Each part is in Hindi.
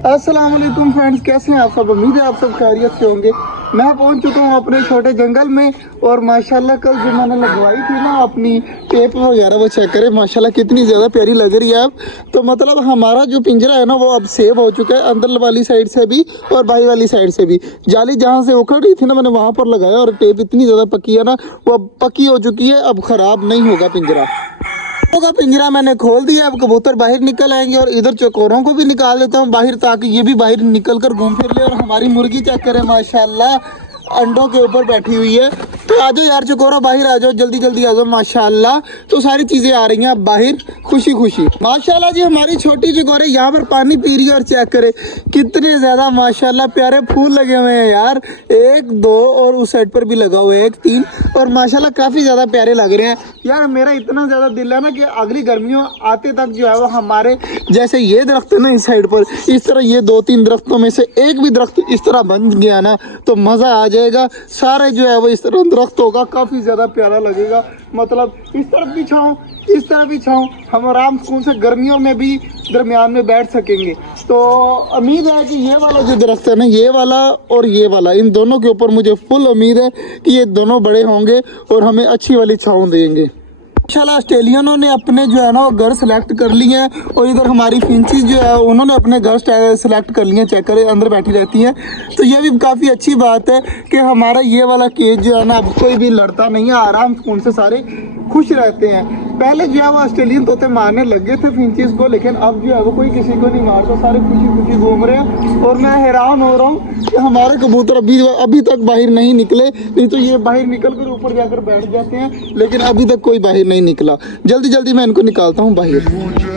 अस्सलाम वालेकुम फ्रेंड्स, कैसे हैं आप सब। उम्मीद है आप सब खैरियत से होंगे। मैं पहुंच चुका हूं अपने छोटे जंगल में और माशाल्लाह कल जो मैंने लगवाई थी ना अपनी टेप वगैरह, वो चेक करें माशाल्लाह कितनी ज़्यादा प्यारी लग रही है। अब तो मतलब हमारा जो पिंजरा है ना वो अब सेव हो चुका है, अंदर वाली साइड से भी और बाहर वाली साइड से भी। जाली जहाँ से उखड़ रही थी ना मैंने वहाँ पर लगाया और टेप इतनी ज़्यादा पक्की है ना, वो अब पक्की हो चुकी है, अब ख़राब नहीं होगा पिंजरा। का पिंजरा मैंने खोल दिया। अब कबूतर बाहर निकल आएंगे और इधर चकोरों को भी निकाल देता हूँ बाहर, ताकि ये भी बाहर निकल कर घूम फिर ले। और हमारी मुर्गी चेक करें माशाल्लाह अंडों के ऊपर बैठी हुई है। तो आ जाओ यार चकोरो, बाहर आ जाओ, जल्दी जल्दी आ जाओ माशाल्लाह। तो सारी चीज़ें आ रही हैं अब बाहर खुशी खुशी माशाल्लाह जी। हमारी छोटी चकोरे यहाँ पर पानी पी रही है और चेक करें कितने ज़्यादा माशाल्लाह प्यारे फूल लगे हुए हैं यार। एक दो और उस साइड पर भी लगा हुआ है, एक तीन, और माशाल्लाह काफ़ी ज़्यादा प्यारे लग रहे हैं यार। मेरा इतना ज़्यादा दिल है ना कि अगली गर्मियों आते तक जो है वो हमारे जैसे ये दरख्त है ना इस साइड पर, इस तरह ये दो तीन दरख्तों में से एक भी दरख्त इस तरह बन गया ना तो मज़ा आ जाएगा। सारे जो है वो इस तरह दरख्त होगा, काफ़ी ज़्यादा प्यारा लगेगा। मतलब इस तरफ भी छाऊं, इस तरफ भी छाऊं, हम आराम सुकून से गर्मियों में भी दरमियान में बैठ सकेंगे। तो उम्मीद है कि ये वाला जो दरख्त है ना, ये वाला और ये वाला, इन दोनों के ऊपर मुझे फुल उम्मीद है कि ये दोनों बड़े होंगे और हमें अच्छी वाली छाऊं देंगे। माशाल्लाह ऑस्ट्रेलियनों ने अपने जो है ना वो घर सेलेक्ट कर लिए हैं और इधर हमारी फिंचीज जो है उन्होंने अपने घर सेलेक्ट कर लिए हैं। चेक करें अंदर बैठी रहती हैं। तो ये भी काफ़ी अच्छी बात है कि हमारा ये वाला केज जो है ना अब कोई भी लड़ता नहीं है, आराम सुकून से सारे खुश रहते हैं। पहले जो है वो ऑस्ट्रेलियन तोते मारने लगे थे फिंचीज को, लेकिन अब जो है वो कोई किसी को नहीं मारता, सारे खुशी खुशी घूम रहे हैं। और मैं हैरान हो रहा हूँ कि हमारे कबूतर अभी तक बाहर नहीं निकले, नहीं तो ये बाहर निकल कर ऊपर जाकर बैठ जाते हैं, लेकिन अभी तक कोई बाहर नहीं निकला। जल्दी जल्दी मैं इनको निकालता हूँ बाहर।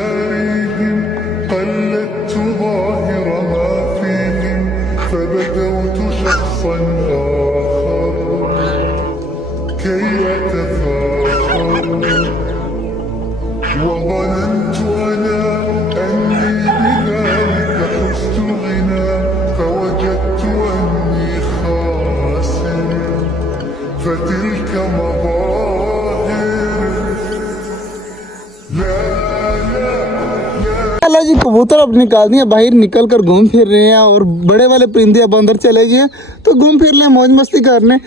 जी कबूतर अब निकाल दिए, बाहर निकल कर घूम फिर रहे हैं और बड़े वाले परिंदे अब अंदर चले गए हैं तो घूम फिर ले मौज मस्ती करने।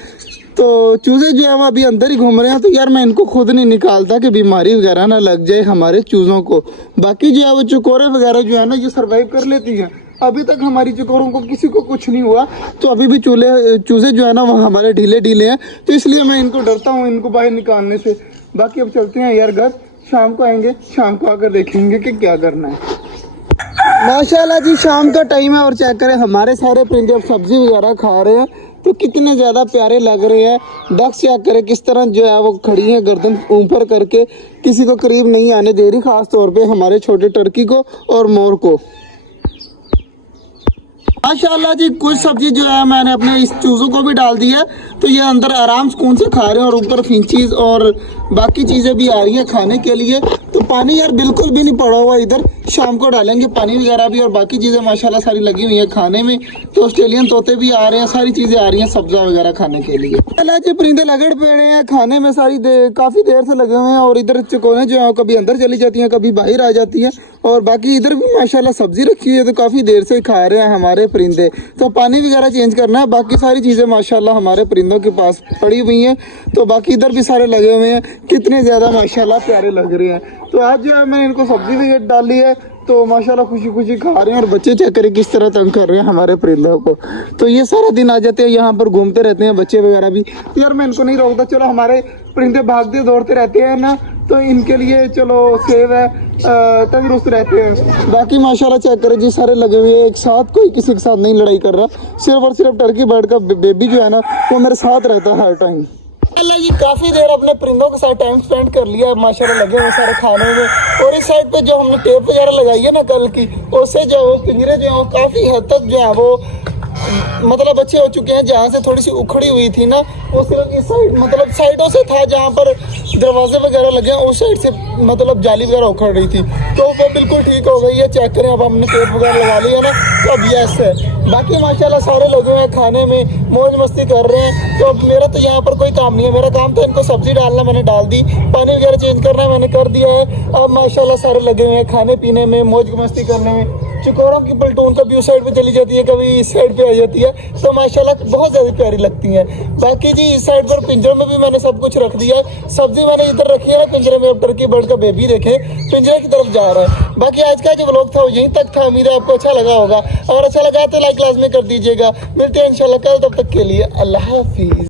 तो चूज़े जो है वो अभी अंदर ही घूम रहे हैं। तो यार मैं इनको खुद नहीं निकालता कि बीमारी वगैरह ना लग जाए हमारे चूज़ों को। बाकी जो है वो चकोरे वगैरह जो है ना ये सर्वाइव कर लेती हैं। अभी तक हमारी चकोरों को किसी को कुछ नहीं हुआ, तो अभी भी चूज़े जो है ना वो हमारे ढीले ढीले हैं, तो इसलिए मैं इनको डरता हूँ इनको बाहर निकालने से। बाकी अब चलते हैं यार घर, शाम को आएंगे, शाम को आकर देखेंगे कि क्या करना है। माशाल्लाह जी शाम का टाइम है और चेक करें हमारे सारे परिंदे अब सब्जी वगैरह खा रहे हैं, तो कितने ज़्यादा प्यारे लग रहे हैं। डक्स चेक करें किस तरह जो है वो खड़ी हैं, गर्दन ऊपर करके, किसी को करीब नहीं आने दे रही, ख़ास तौर पे हमारे छोटे टर्की को और मोर को। माशाल्लाह जी कुछ सब्जी जो है मैंने अपने इस चूज़ों को भी डाल दी है, तो ये अंदर आराम सुकून से खा रहे हैं और ऊपर फिंचीज और बाकी चीज़ें भी आ रही हैं खाने के लिए। तो पानी यार बिल्कुल भी नहीं पड़ा हुआ इधर, शाम को डालेंगे पानी वगैरह भी, और बाकी चीज़ें माशाल्लाह सारी लगी हुई हैं खाने में। तो ऑस्ट्रेलियन तोते भी आ रहे हैं, सारी चीज़ें आ रही हैं सब्जा वगैरह खाने के लिए। अल्लाह जी परिंदे लगड़ पड़े हैं खाने में, काफ़ी देर से लगे हुए हैं। और इधर चकोने जो है कभी अंदर चली जाती हैं, कभी बाहर आ जाती हैं, और बाकी इधर भी माशाल्लाह सब्जी रखी हुई है, तो काफ़ी देर से खा रहे हैं हमारे परिंदे। तो पानी वगैरह चेंज करना है, बाकी सारी चीज़ें माशाल्लाह हमारे परिंदों के पास पड़ी हुई हैं। तो बाकी इधर भी सारे लगे हुए हैं, कितने ज़्यादा माशाल्लाह प्यारे लग रहे हैं। तो आज जो है मैंने इनको सब्जी भी डाली है, तो माशाल्लाह खुशी खुशी खा रहे हैं। और बच्चे चेक करें किस तरह तंग कर रहे हैं हमारे परिंदों को। तो ये सारा दिन आ जाते हैं यहाँ पर, घूमते रहते हैं बच्चे वगैरह भी। तो यार मैं इनको नहीं रोकता, चलो हमारे परिंदे भागते दौड़ते रहते हैं ना, तो इनके लिए चलो सेव है, तंदुरुस्त रहते हैं। बाकी माशाल्लाह चेक करें जी सारे लगे हुए हैं एक साथ, कोई किसी के साथ नहीं लड़ाई कर रहा। सिर्फ और सिर्फ टर्की बर्ड का बेबी जो है ना वो मेरे साथ रहता है हर टाइम। अल्लाह जी काफ़ी देर अपने परिंदों के साथ टाइम स्पेंड कर लिया है, माशाल्लाह लगे हुए सारे खाने में। और इस साइड पे जो हमने टेप वगैरह लगाई है ना कल की, उससे जो पिंजरे जो है काफ़ी हद तक जो है वो मतलब अच्छे हो चुके हैं। जहाँ से थोड़ी सी उखड़ी हुई थी ना वो सिर्फ इस साइड मतलब साइडों से था, जहाँ पर दरवाजे वगैरह लगे हैं उस साइड से मतलब जाली वगैरह उखड़ रही थी, तो वो बिल्कुल ठीक हो गई है। चेक करें अब हमने टेप वगैरह लगा ली है ना, तो अब यस है। बाकी माशाल्लाह सारे लगे हुए हैं खाने में, मौज मस्ती कर रहे हैं। तो अब मेरा तो यहाँ पर कोई काम नहीं है, मेरा काम था इनको सब्जी डालना, मैंने डाल दी, पानी वगैरह चेंज करना मैंने कर दिया है। अब माशाल्लाह सारे लगे हुए हैं खाने पीने में, मौज मस्ती करने में। चिकोरों की पलटून कभी उस साइड पे चली जाती है, कभी इस साइड पे आ जाती है, तो माशाल्लाह बहुत ज़्यादा प्यारी लगती हैं। बाकी जी इस साइड पर पिंजरे में भी मैंने सब कुछ रख दिया है। सब्जी मैंने इधर रखी है ना पिंजरे में, अब टर्की बर्ड का बेबी देखे पिंजरे की तरफ जा रहा है। बाकी आज का जो व्लॉग था वो यहीं तक था, उम्मीद है आपको अच्छा लगा होगा। अगर अच्छा लगा तो लाइक लाजमी कर दीजिएगा। मिलते हैं इंशाल्लाह कल, तब तक के लिए अल्लाह हाफिज़।